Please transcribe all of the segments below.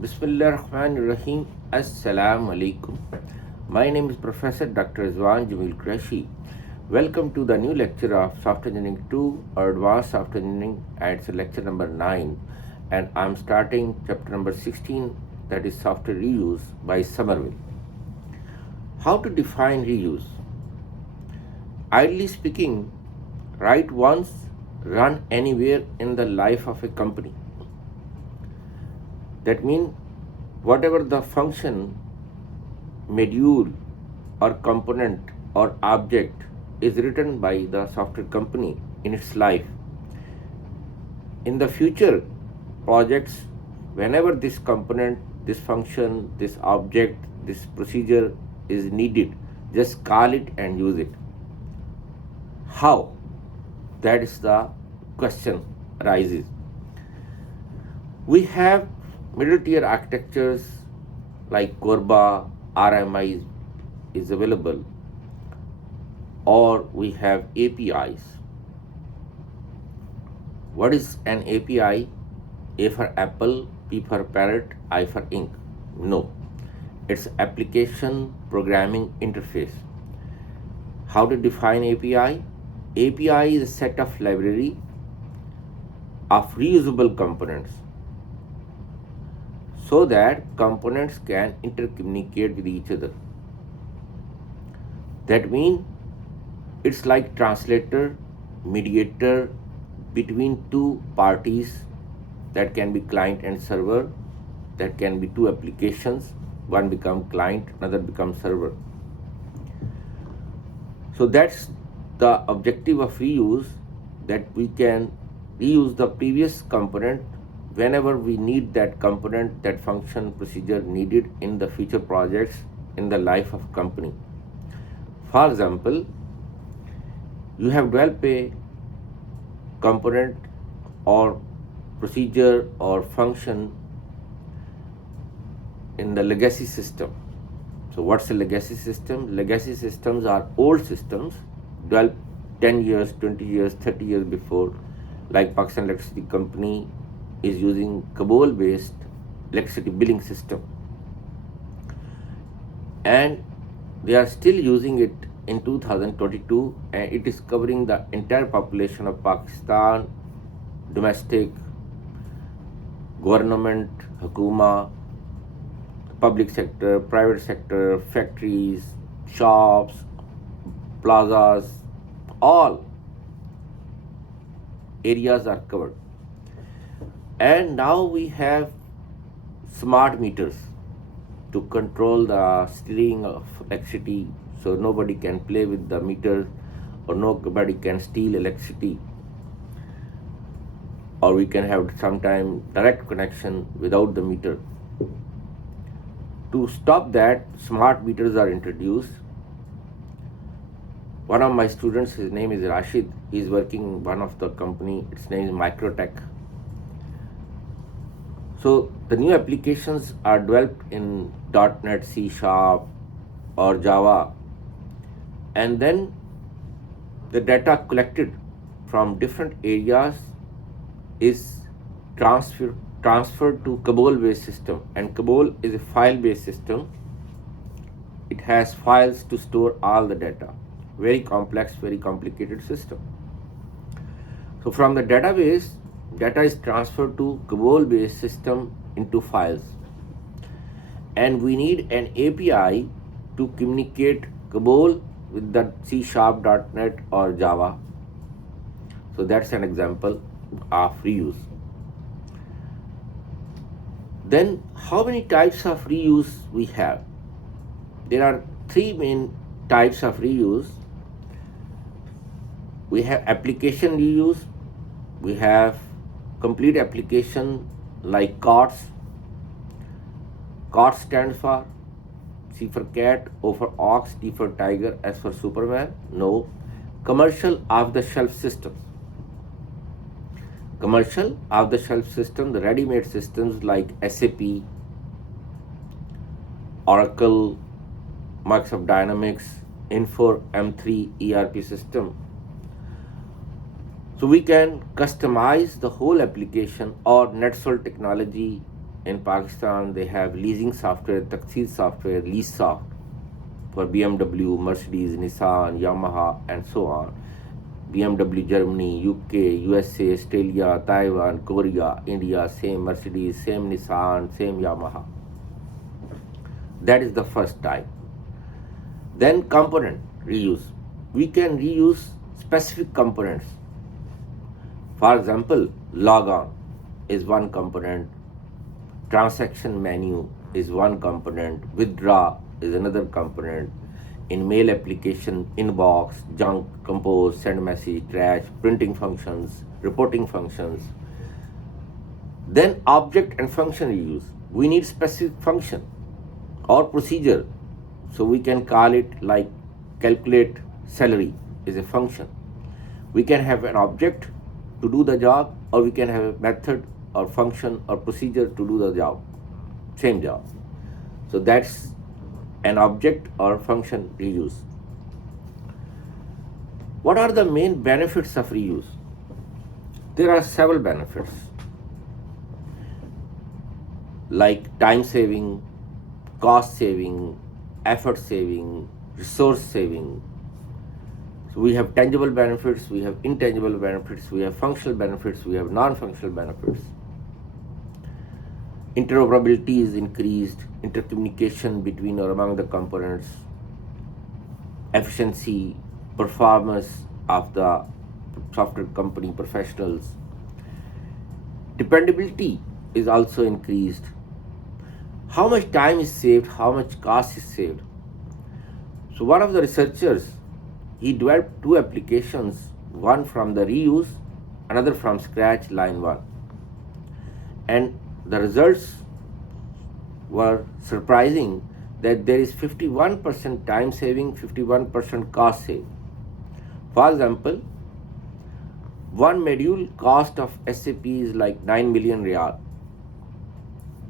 Bismillahirrahmanirrahim. Assalamu alaikum. My name is Professor Dr. Rizwan Jamil Qureshi. Welcome to the new lecture of Software Engineering 2 or Advanced Software Engineering, and it's lecture number 9. And I'm starting chapter number 16, that is Software Reuse by Somerville. How to define reuse? Ideally speaking, write once, run anywhere in the life of a company. That means whatever the function, module or component or object is written by the software company in its life. In the future projects, whenever this component, this function, this object, this procedure is needed, just call it and use it. How? That is the question arises. We have middle tier architectures like Corba, RMI is available, or we have APIs. What is an API? A for apple, P for parrot, I for ink. No, it's application programming interface. How to define API? API is a set of library of reusable components so that components can intercommunicate with each other. That means it's like translator, mediator between two parties, that can be client and server, that can be two applications, one become client, another become server. So that's the objective of reuse, that we can reuse the previous component whenever we need that component, that function, procedure needed in the future projects in the life of company. For example, you have developed a component or procedure or function in the legacy system. So what's a legacy system? Legacy systems are old systems developed 10 years, 20 years, 30 years before, like Pakistan Electricity Company is using COBOL based electricity billing system, and they are still using it in 2022, and it is covering the entire population of Pakistan, domestic, government, Hukuma, public sector, private sector, factories, shops, plazas, all areas are covered. And now we have smart meters to control the stealing of electricity, so nobody can play with the meters or nobody can steal electricity, or we can have sometime direct connection without the meter. To stop that, smart meters are introduced. One of my students, his name is Rashid, he is working in one of the company, its name is Microtech. So the new applications are developed in .NET, C# or Java, and then the data collected from different areas is transferred to COBOL based system, and COBOL is a file based system. It has files to store all the data. Very complex, very complicated system. So from the database, data is transferred to COBOL based system into files, and we need an API to communicate COBOL with the C#, .NET or Java. So that's an example of reuse. Then how many types of reuse we have? There are three main types of reuse. We have application reuse, we have complete application like COTS. COTS stands for C for cat, O for ox, T for tiger, S for Superman. No. Commercial off-the-shelf systems. Commercial off-the-shelf system, the ready-made systems like SAP, Oracle, Microsoft Dynamics, Infor M3 ERP system. So we can customize the whole application, or NetSol technology in Pakistan, they have leasing software, Taxeed software, LeaseSoft for BMW, Mercedes, Nissan, Yamaha, and so on. BMW Germany, UK, USA, Australia, Taiwan, Korea, India, same Mercedes, same Nissan, same Yamaha. That is the first type. Then component reuse. We can reuse specific components. For example, logon is one component, transaction menu is one component, withdraw is another component. In mail application, inbox, junk, compose, send message, trash, printing functions, reporting functions. Then object and function reuse. We need specific function or procedure. So we can call it like calculate salary is a function. We can have an object to do the job, or we can have a method or function or procedure to do the job, same job. So that's an object or function reuse. What are the main benefits of reuse? There are several benefits, like time saving, cost saving, effort saving, resource saving. So we have tangible benefits, we have intangible benefits, we have functional benefits, we have non-functional benefits. Interoperability is increased, intercommunication between or among the components, efficiency, performance of the software company professionals. Dependability is also increased. How much time is saved, how much cost is saved? So one of the researchers, he developed two applications, one from the reuse, another from scratch, line 1. And the results were surprising, that there is 51% time saving, 51% cost saving. For example, one module cost of SAP is like 9 million real.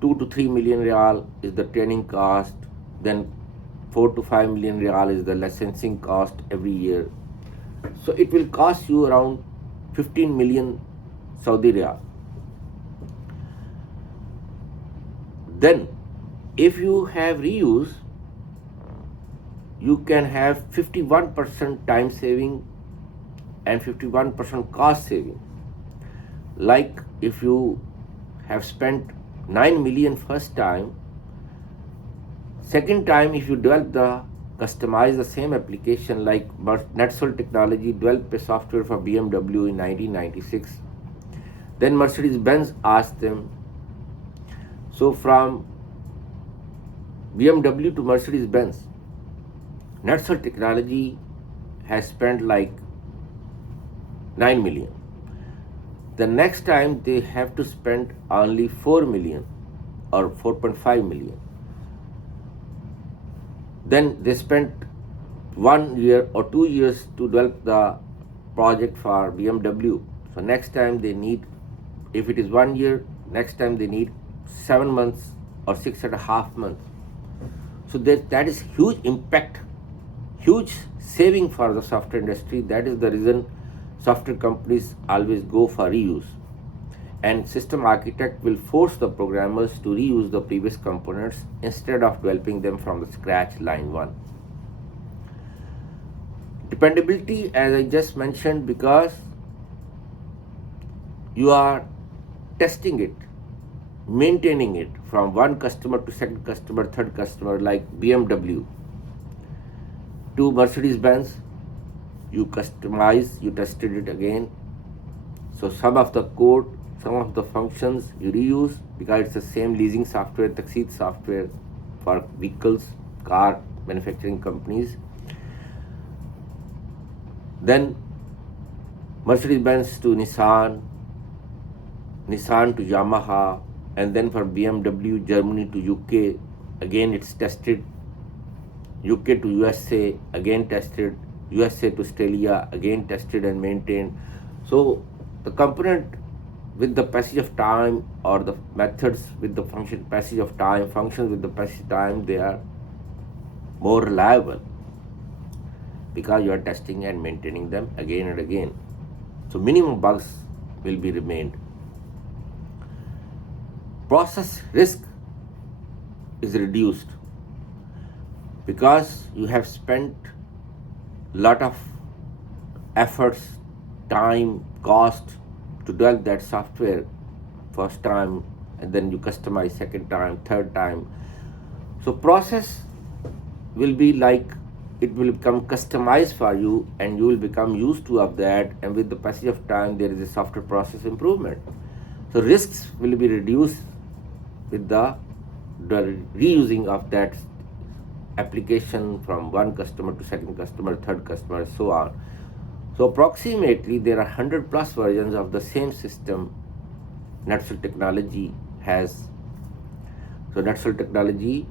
2 to 3 million real is the training cost, then 4 to 5 million real is the licensing cost every year. So it will cost you around 15 million Saudi real. Then if you have reuse, you can have 51% time saving and 51% cost saving. Like if you have spent 9 million first time, second time if you customize the same application, like NetSol Technology developed a software for BMW in 1996. Then Mercedes-Benz asked them, so from BMW to Mercedes-Benz, NetSol Technology has spent like 9 million. The next time they have to spend only 4 million or 4.5 million. Then they spent 1 year or 2 years to develop the project for BMW. So next time they need, if it is 1 year, next time they need 7 months or 6.5 months. So that is huge impact, huge saving for the software industry. That is the reason software companies always go for reuse. And system architect will force the programmers to reuse the previous components instead of developing them from the scratch, line 1. Dependability, as I just mentioned, because you are testing it, maintaining it from one customer to second customer, third customer, like BMW to Mercedes-Benz, you customize, you tested it again. So some of the code, some of the functions you reuse because it's the same leasing software, Taxeed software for vehicles, car manufacturing companies. Then Mercedes-Benz to Nissan, Nissan to Yamaha, and then for BMW Germany to UK, again it's tested. UK to USA, again tested. USA to Australia, again tested and maintained. So the component with the passage of time, or the methods with the function passage of time, functions with the passage of time, they are more reliable because you are testing and maintaining them again and again. So minimum bugs will be remained. process risk is reduced because you have spent lot of efforts, time, cost to develop that software first time, and then you customize second time, third time. So process will be like, it will become customized for you and you will become used to of that, and with the passage of time there is a software process improvement. So risks will be reduced with the reusing of that application from one customer to second customer, third customer, so on. So approximately there are 100 plus versions of the same system NetSuite technology has. So NetSuite technology,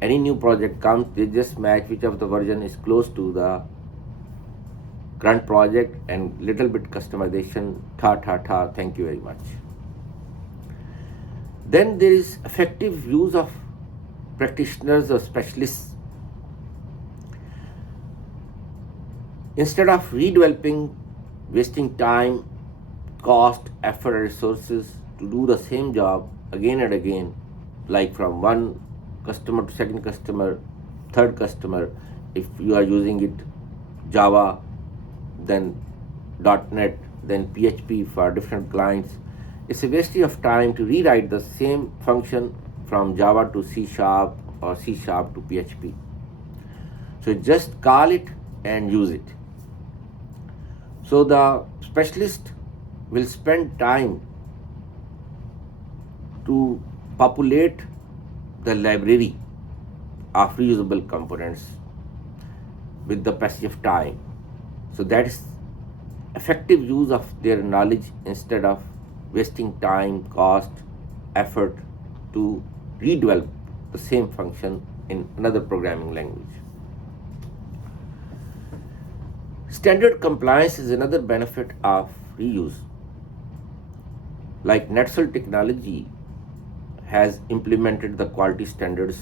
any new project comes, they just match which of the version is close to the current project, and little bit customization, thank you very much. Then there is effective use of practitioners or specialists. Instead of redeveloping, wasting time, cost, effort, and resources to do the same job again and again, like from one customer to second customer, third customer, if you are using it Java, then .NET, then PHP for different clients, it's a waste of time to rewrite the same function from Java to C# or C# to PHP. So just call it and use it. So the specialist will spend time to populate the library of reusable components with the passage of time. So that is effective use of their knowledge instead of wasting time, cost, effort to redevelop the same function in another programming language. Standard compliance is another benefit of reuse. Like NetSuite technology has implemented the quality standards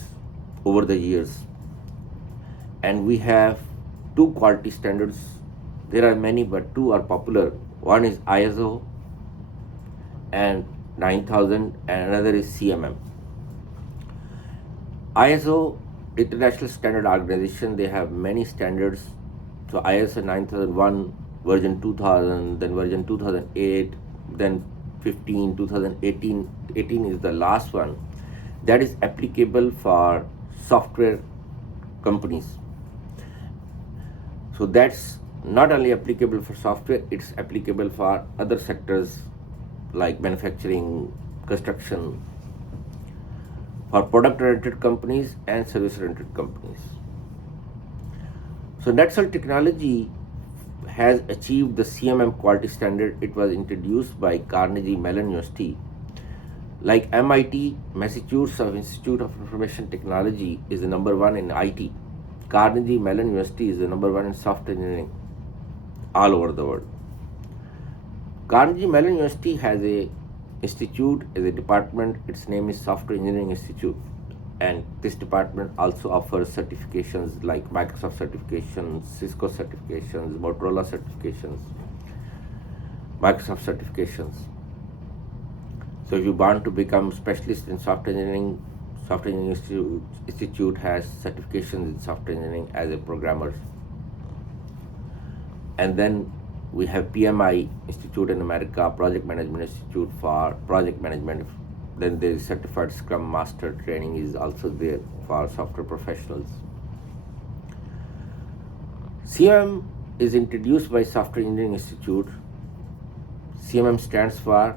over the years, and we have two quality standards. There are many, but two are popular. One is ISO and 9000, and another is CMM. ISO, International Standard Organization, they have many standards. So ISO 9001, version 2000, then version 2008, then 15, 2018. 18 is the last one. That is applicable for software companies. So that's not only applicable for software, it's applicable for other sectors like manufacturing, construction, for product-oriented companies and service-oriented companies. So NetSuite technology has achieved the CMM quality standard. It was introduced by Carnegie Mellon University. Like MIT, Massachusetts Institute of Information Technology is the number one in IT. Carnegie Mellon University is the number one in software engineering all over the world. Carnegie Mellon University has a institute, as a department. Its name is Software Engineering Institute, and this department also offers certifications like Microsoft certifications, Cisco certifications, Motorola certifications, Microsoft certifications. So if you want to become specialist in software engineering, Software Engineering Institute has certifications in software engineering as a programmer. And then we have PMI Institute in America, Project Management Institute for project management. Then there is Certified Scrum Master training is also there for software professionals. CMM is introduced by Software Engineering Institute. CMM stands for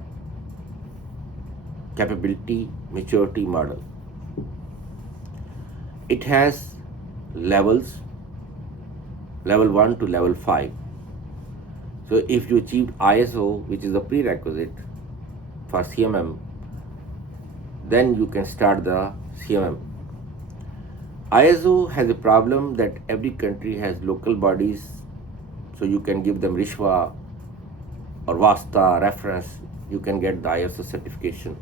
Capability Maturity Model. It has levels, level 1 to level 5. So if you achieved ISO, which is a prerequisite for CMM, then you can start the CMM. ISO has a problem that every country has local bodies, so you can give them Rishwa or Vasta reference, you can get the ISO certification.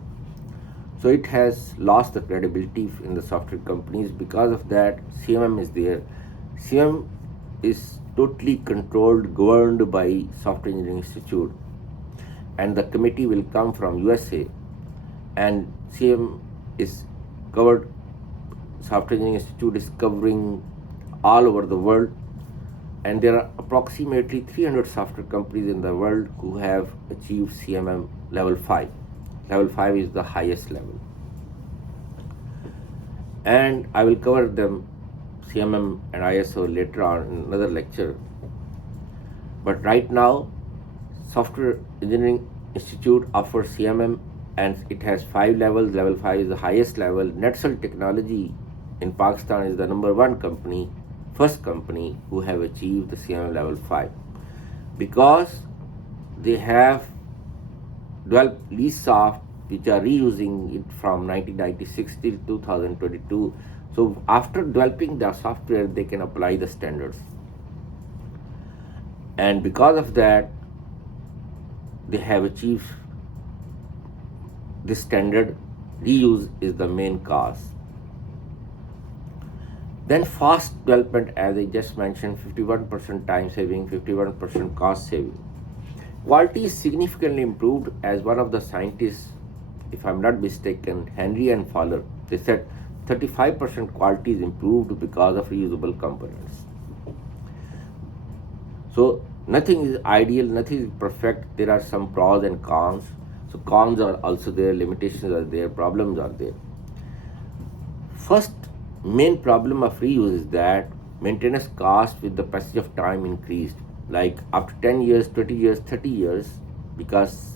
So it has lost the credibility in the software companies. Because of that, CMM is there. CMM is totally controlled, governed by Software Engineering Institute, and the committee will come from USA, and CM is covered, Software Engineering Institute is covering all over the world, and there are approximately 300 software companies in the world who have achieved CMM level 5. Level 5 is the highest level. And I will cover them, CMM and ISO, later on in another lecture. But right now, Software Engineering Institute offers CMM, and it has 5 levels. Level 5 is the highest level. NetSol Technology in Pakistan is the number one company, first company who have achieved the CMM level 5, because they have developed LeaseSoft, which are reusing it from 1996 till 2022. So after developing their software, they can apply the standards. And because of that, they have achieved this standard. Reuse is the main cause. Then fast development, as I just mentioned, 51% time saving, 51% cost saving. Quality is significantly improved, as one of the scientists, if I'm not mistaken, Henry and Fowler, they said 35% quality is improved because of reusable components. So nothing is ideal, nothing is perfect. There are some pros and cons. So cons are also there, limitations are there, problems are there. First main problem of reuse is that maintenance cost with the passage of time increased. Like after 10 years, 20 years, 30 years, because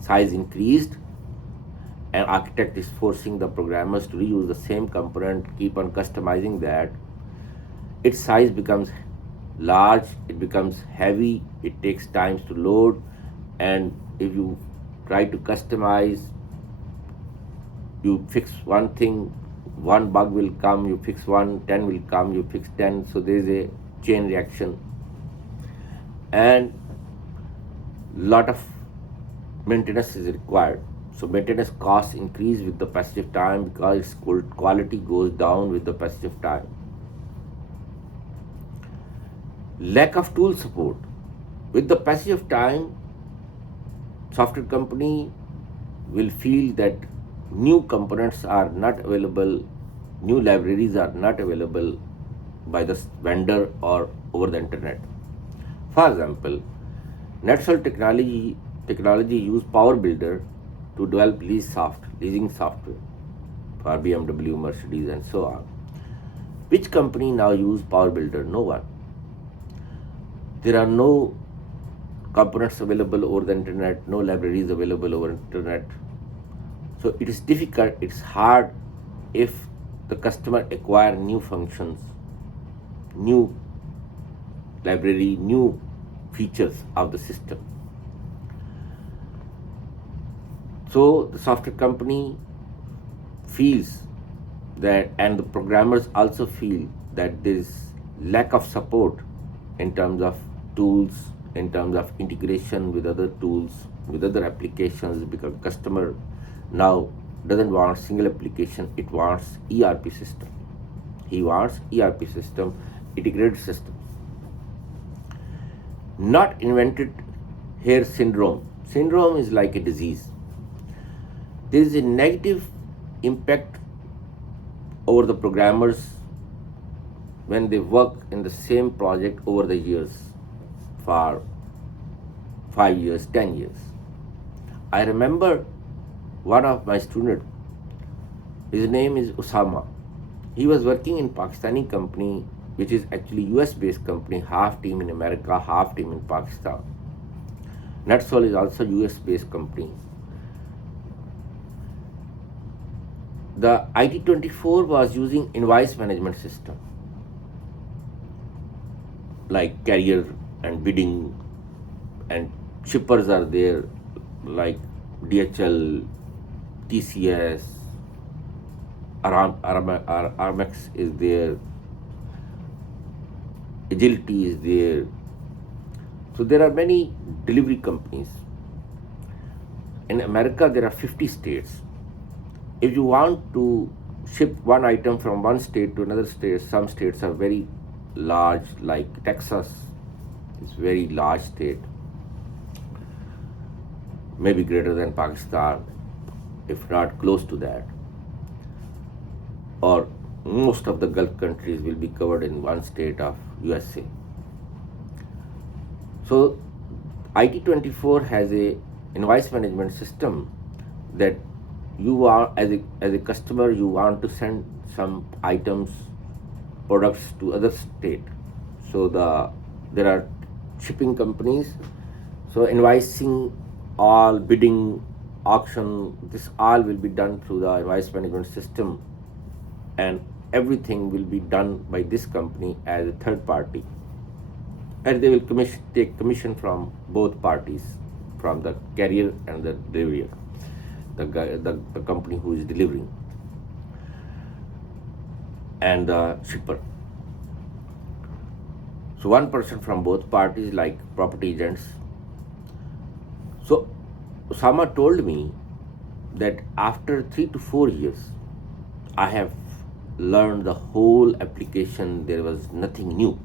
size increased and architect is forcing the programmers to reuse the same component, keep on customizing that, its size becomes large, it becomes heavy, it takes time to load, and if you try to customize, you fix one thing, one bug will come, you fix one, 10 will come, you fix 10, so there is a chain reaction. And lot of maintenance is required. So maintenance costs increase with the passage of time because its quality goes down with the passage of time. Lack of tool support. With the passage of time, software company will feel that new components are not available, new libraries are not available by the vendor or over the internet. For example, NetSol Technology use Power Builder to develop leasing software for BMW, Mercedes, and so on. Which company now use Power Builder? No one. There are no components available over the internet, no libraries available over internet. So it is difficult, it's hard if the customer acquire new functions, new library, new features of the system. So the software company feels that, and the programmers also feel that there is lack of support in terms of tools, in terms of integration with other tools, with other applications, because customer now doesn't want single application, it wants ERP system. He wants ERP system, integrated system. Not invented here syndrome. Syndrome is like a disease. There is a negative impact over the programmers when they work in the same project over the years, for 5 years, 10 years. I remember one of my students, his name is Usama. He was working in Pakistani company, which is actually US based company, half team in America, half team in Pakistan. NetSol is also US based company. The IT24 was using invoice management system like carrier and bidding, and shippers are there like DHL, TCS, Armex is there, Agility is there. So there are many delivery companies. In America, there are 50 states. If you want to ship one item from one state to another state, some states are very large, like Texas is very large state, maybe greater than Pakistan. if not close to that, or most of the Gulf countries will be covered in one state of USA. So IT24 has a invoice management system that you are, as a customer, you want to send some items, products to other state. So there are shipping companies. So invoicing, all bidding, auction, this all will be done through the invoice management system, and everything will be done by this company as a third party, and they will take commission from both parties, from the carrier and the deliverer, the company who is delivering, and the shipper. So 1% from both parties, like property agents. So Osama told me that after 3 to 4 years, I have learned the whole application. There was nothing new.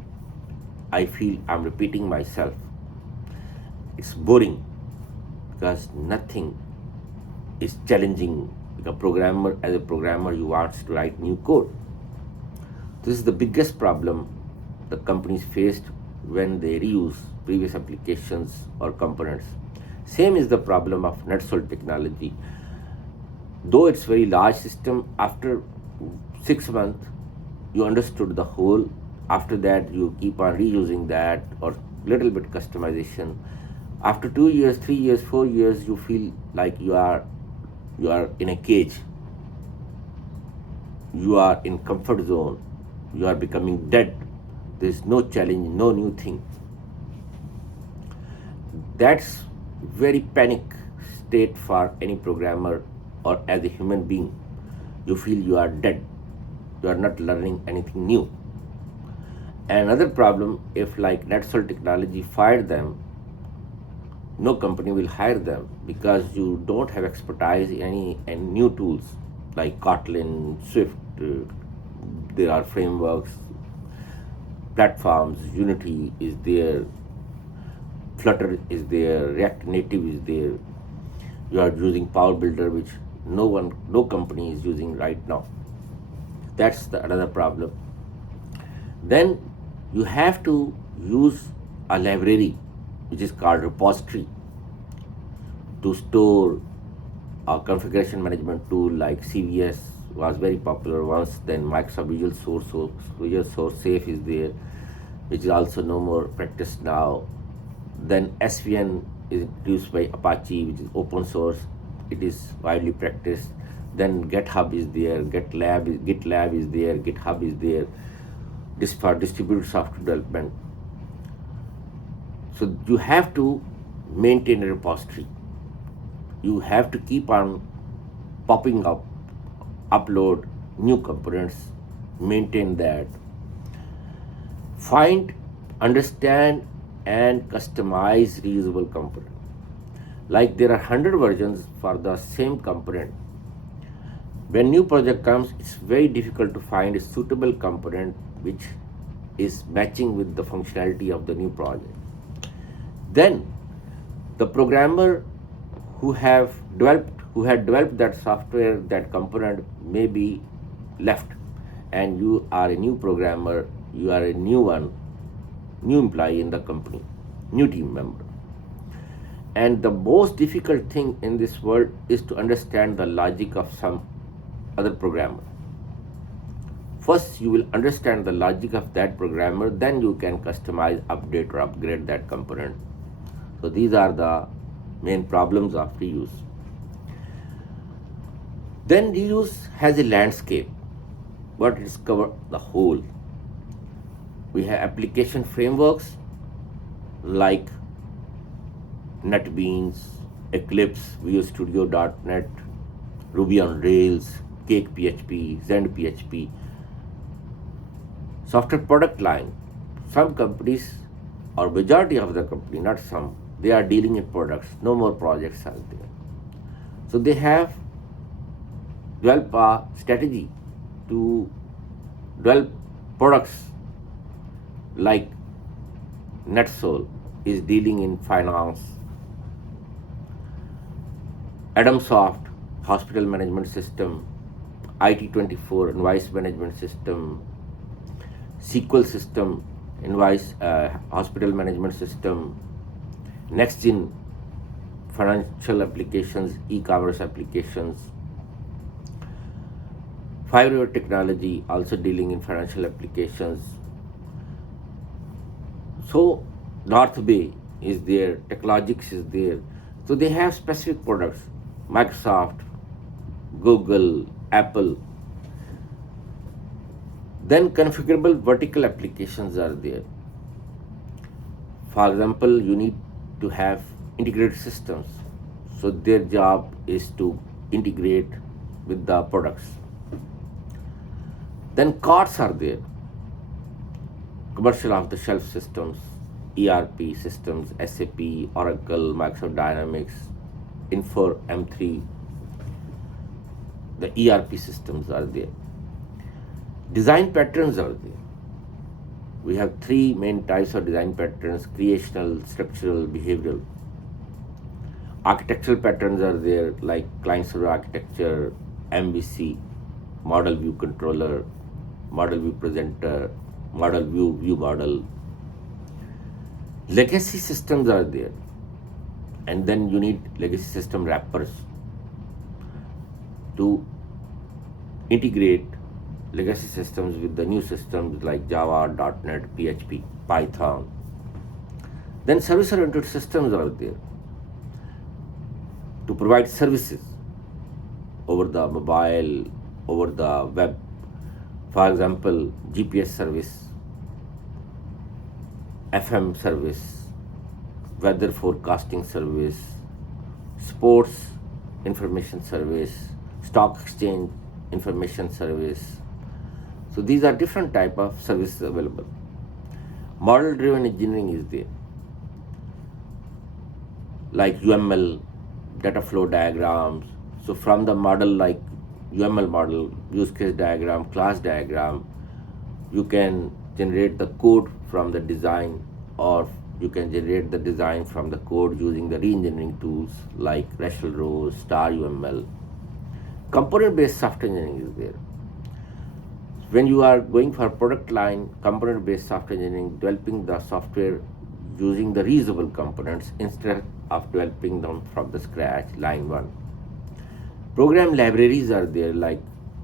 I feel I'm repeating myself. It's boring because nothing is challenging. As a programmer, you want to write new code. This is the biggest problem the companies faced when they reuse previous applications or components. Same is the problem of NetSol technology. Though it's very large system, after 6 months, you understood the whole. After that, you keep on reusing that or little bit customization. After 2 years, 3 years, 4 years, you feel like you are in a cage. You are in comfort zone. You are becoming dead. There is no challenge, no new thing. That's very panic state for any programmer or as a human being. You feel you are dead. You are not learning anything new. Another problem, if like NetSol technology fired them, no company will hire them because you don't have expertise in any new tools like Kotlin, Swift. There are frameworks, platforms. Unity is there, Flutter is there, React Native is there. You are using Power Builder, which no company is using right now. That's another problem. Then you have to use a library which is called repository to store a configuration management tool like CVS was very popular once. Then Microsoft Visual Source Safe is there, which is also no more practiced now. Then SVN is introduced by Apache, which is open source. It is widely practiced. Then GitHub is there, GitLab is there, GitHub is there. This for distributed software development. So you have to maintain a repository. You have to keep on popping up, upload new components, maintain that. Find, understand, and customize reusable component. Like there are 100 versions for the same component. When new project comes, it's very difficult to find a suitable component which is matching with the functionality of the new project. Then the programmer who had developed that software, that component, may be left, and you are a new programmer, you are a new employee in the company, new team member. And the most difficult thing in this world is to understand the logic of some other programmer. First, you will understand the logic of that programmer, then you can customize, update, or upgrade that component. So these are the main problems of reuse. Then reuse has a landscape, but it's covered the whole. We have application frameworks like NetBeans, Eclipse, Visual Studio.NET, Ruby on Rails, Cake PHP, Zend PHP. Software product line. Some companies, or majority of the company, not some, they are dealing in products. No more projects are there. So they have developed a strategy to develop products like NetSol is dealing in finance, Adamsoft hospital management system, IT24 invoice management system, SQL system, invoice hospital management system, next gen financial applications, e-commerce applications, Five-River Technology also dealing in financial applications. So North Bay is there, Technologics is there. So they have specific products, Microsoft, Google, Apple. Then configurable vertical applications are there. For example, you need to have integrated systems. So their job is to integrate with the products. Then COTS are there, commercial off-the-shelf systems, ERP systems, SAP, Oracle, Microsoft Dynamics, Infor M3. The ERP systems are there. Design patterns are there. We have three main types of design patterns: creational, structural, behavioral. Architectural patterns are there, like client-server architecture, MVC, model view controller, model view presenter, model view model. Legacy systems are there, and then you need legacy system wrappers to integrate legacy systems with the new systems like Java, .NET, PHP, Python. Then service-oriented systems are there to provide services over the mobile, over the web. For example, GPS service, FM service, weather forecasting service, sports information service, stock exchange information service. So these are different type of services available. Model driven engineering is there, like UML, data flow diagrams. So from the model like UML model, use case diagram, class diagram, you can generate the code from the design, or you can generate the design from the code using the re-engineering tools like Rachel Rose, Star UML. Component-based software engineering is there. When you are going for product line, component-based software engineering, developing the software using the reusable components instead of developing them from the scratch, line one. Program libraries are there, like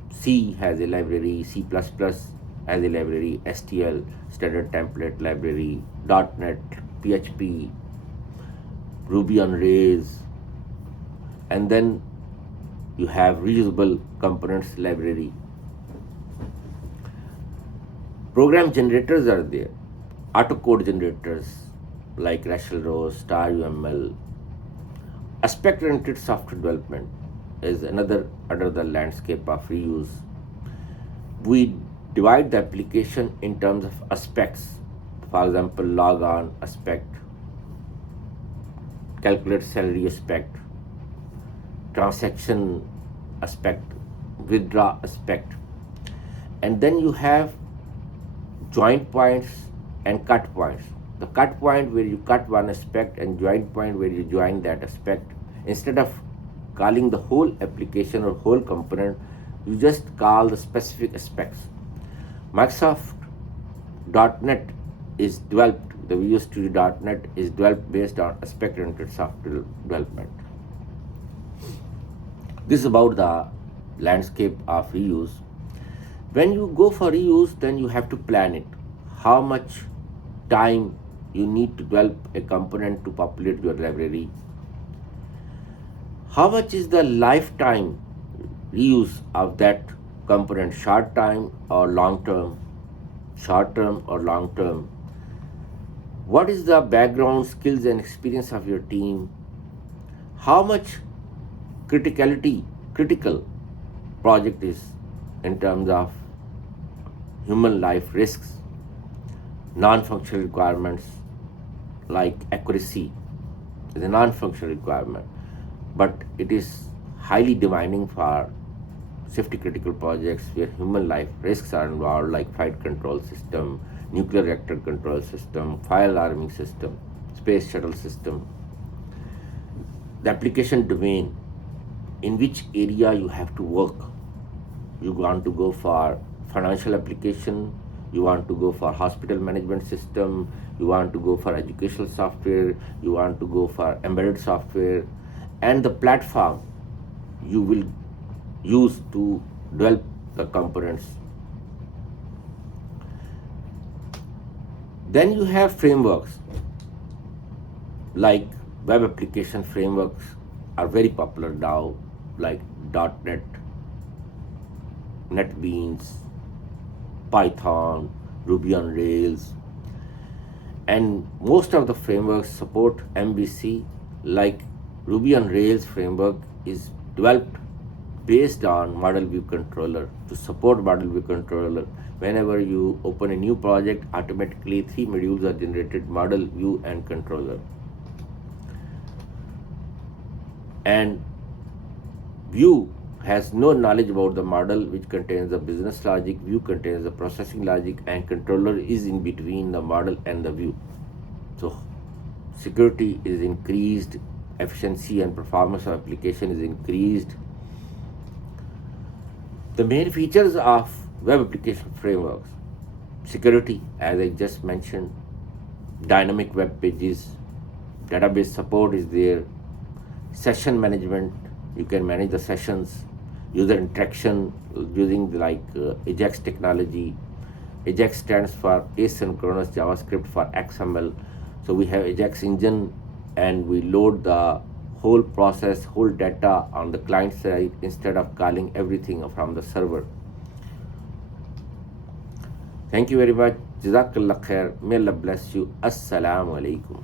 C has a library, C++ has a library, STL, standard template library, .NET, PHP, Ruby on Rails, and then you have reusable components library. Program generators are there, autocode generators like Rachel Rose, Star UML. Aspect-oriented software development is another under the landscape of reuse. We divide the application in terms of aspects. For example, log on aspect, calculate salary aspect, transaction aspect, withdraw aspect, and then you have joint points and cut points. The cut point where you cut one aspect, and joint point where you join that aspect. Instead of calling the whole application or whole component, you just call the specific aspects. Microsoft .NET is developed, the Visual Studio .NET is developed based on aspect-oriented software development. This is about the landscape of reuse. When you go for reuse, then you have to plan it. How much time you need to develop a component to populate your library? How much is the lifetime reuse of that component, short time or long term, short term or long term? What is the background, skills and experience of your team? How much critical project is in terms of human life risks, non-functional requirements like accuracy is a non-functional requirement, but it is highly demanding for safety critical projects where human life risks are involved, like flight control system, nuclear reactor control system, fire alarming system, space shuttle system. The application domain, in which area you have to work. You want to go for financial application, you want to go for hospital management system, you want to go for educational software, you want to go for embedded software, and the platform you will use to develop the components. Then you have frameworks like web application frameworks are very popular now, like .NET, NetBeans, Python, Ruby on Rails, and most of the frameworks support MVC. Like Ruby on Rails framework is developed based on Model View Controller. To support Model View Controller, whenever you open a new project, automatically 3 modules are generated: Model, View, and Controller. And View has no knowledge about the model, which contains the business logic. View contains the processing logic, and controller is in between the model and the view. So security is increased, efficiency and performance of application is increased. The main features of web application frameworks: security, as I just mentioned, dynamic web pages, database support is there, session management, you can manage the sessions, user interaction using Ajax technology. Ajax stands for asynchronous JavaScript for XML. So we have Ajax engine, and we load the whole process, whole data on the client side instead of calling everything from the server. Thank you very much. Jazakallah khair. May Allah bless you. Assalamu alaikum.